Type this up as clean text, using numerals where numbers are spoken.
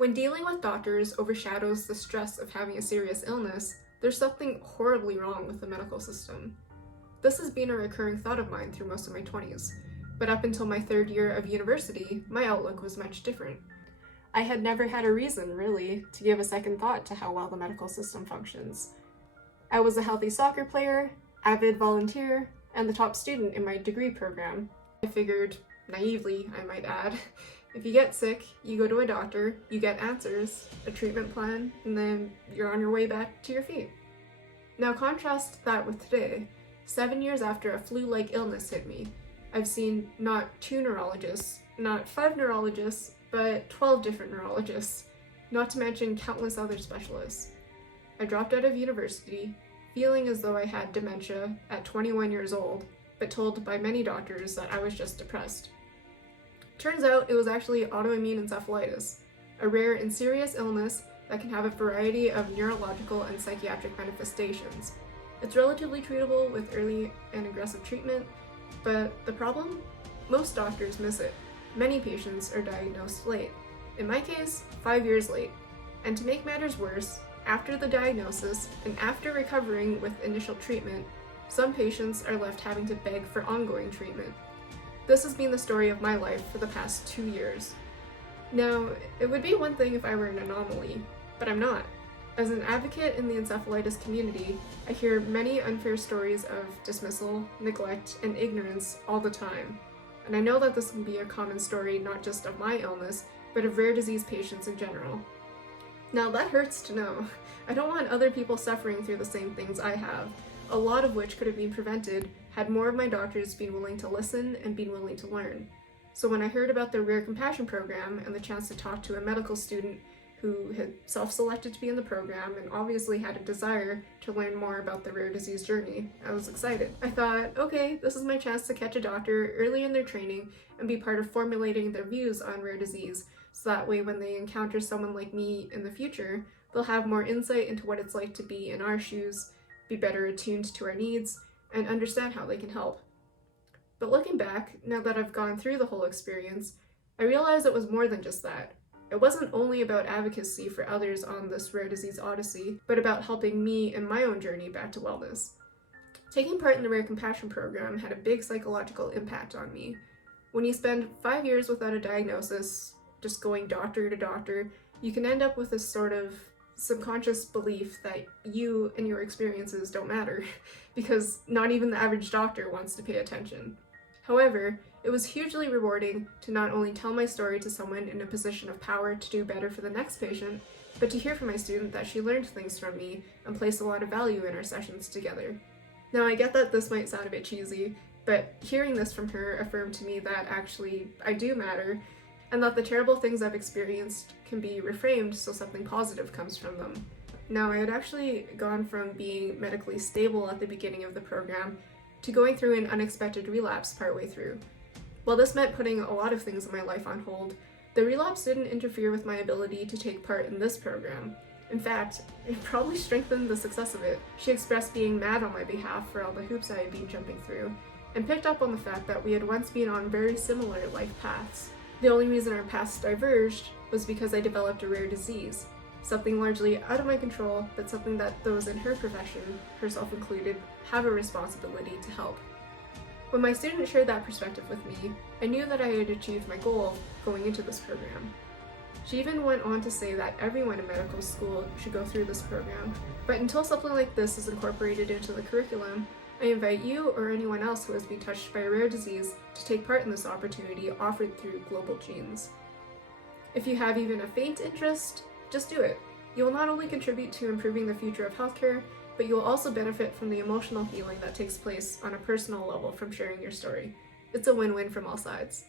When dealing with doctors overshadows the stress of having a serious illness, there's something horribly wrong with the medical system. This has been a recurring thought of mine through most of my 20s, but up until my third year of university, my outlook was much different. I had never had a reason, really, to give a second thought to how well the medical system functions. I was a healthy soccer player, avid volunteer, and the top student in my degree program. I figured, naively I might add, if you get sick, you go to a doctor, you get answers, a treatment plan, and then you're on your way back to your feet. Now contrast that with today. 7 years after a flu-like illness hit me, I've seen not 2 neurologists, not 5 neurologists, but 12 different neurologists, not to mention countless other specialists. I dropped out of university, feeling as though I had dementia at 21 years old, but told by many doctors that I was just depressed. Turns out it was actually autoimmune encephalitis, a rare and serious illness that can have a variety of neurological and psychiatric manifestations. It's relatively treatable with early and aggressive treatment, but the problem? Most doctors miss it. Many patients are diagnosed late. In my case, 5 years late. And to make matters worse, after the diagnosis and after recovering with initial treatment, some patients are left having to beg for ongoing treatment. This has been the story of my life for the past 2 years. Now, it would be one thing if I were an anomaly, but I'm not. As an advocate in the encephalitis community, I hear many unfair stories of dismissal, neglect, and ignorance all the time. And I know that this can be a common story not just of my illness, but of rare disease patients in general. Now that hurts to know. I don't want other people suffering through the same things I have, a lot of which could have been prevented had more of my doctors been willing to listen and been willing to learn. So when I heard about the Rare Compassion program and the chance to talk to a medical student who had self-selected to be in the program and obviously had a desire to learn more about the rare disease journey, I was excited. I thought, okay, this is my chance to catch a doctor early in their training and be part of formulating their views on rare disease, so that way when they encounter someone like me in the future, they'll have more insight into what it's like to be in our shoes, be better attuned to our needs, and understand how they can help. But looking back, now that I've gone through the whole experience, I realized it was more than just that. It wasn't only about advocacy for others on this rare disease odyssey, but about helping me in my own journey back to wellness. Taking part in the Rare Compassion program had a big psychological impact on me. When you spend 5 years without a diagnosis, just going doctor to doctor, you can end up with this sort of subconscious belief that you and your experiences don't matter, because not even the average doctor wants to pay attention. However, it was hugely rewarding to not only tell my story to someone in a position of power to do better for the next patient, but to hear from my student that she learned things from me and placed a lot of value in our sessions together. Now, I get that this might sound a bit cheesy, but hearing this from her affirmed to me that actually I do matter, and that the terrible things I've experienced can be reframed so something positive comes from them. Now, I had actually gone from being medically stable at the beginning of the program to going through an unexpected relapse partway through. While this meant putting a lot of things in my life on hold, the relapse didn't interfere with my ability to take part in this program. In fact, it probably strengthened the success of it. She expressed being mad on my behalf for all the hoops I had been jumping through, and picked up on the fact that we had once been on very similar life paths. The only reason our paths diverged was because I developed a rare disease, something largely out of my control, but something that those in her profession, herself included, have a responsibility to help. When my student shared that perspective with me, I knew that I had achieved my goal going into this program. She even went on to say that everyone in medical school should go through this program, but until something like this is incorporated into the curriculum, I invite you or anyone else who has been touched by a rare disease to take part in this opportunity offered through Global Genes. If you have even a faint interest, just do it. You will not only contribute to improving the future of healthcare, but you will also benefit from the emotional healing that takes place on a personal level from sharing your story. It's a win-win from all sides.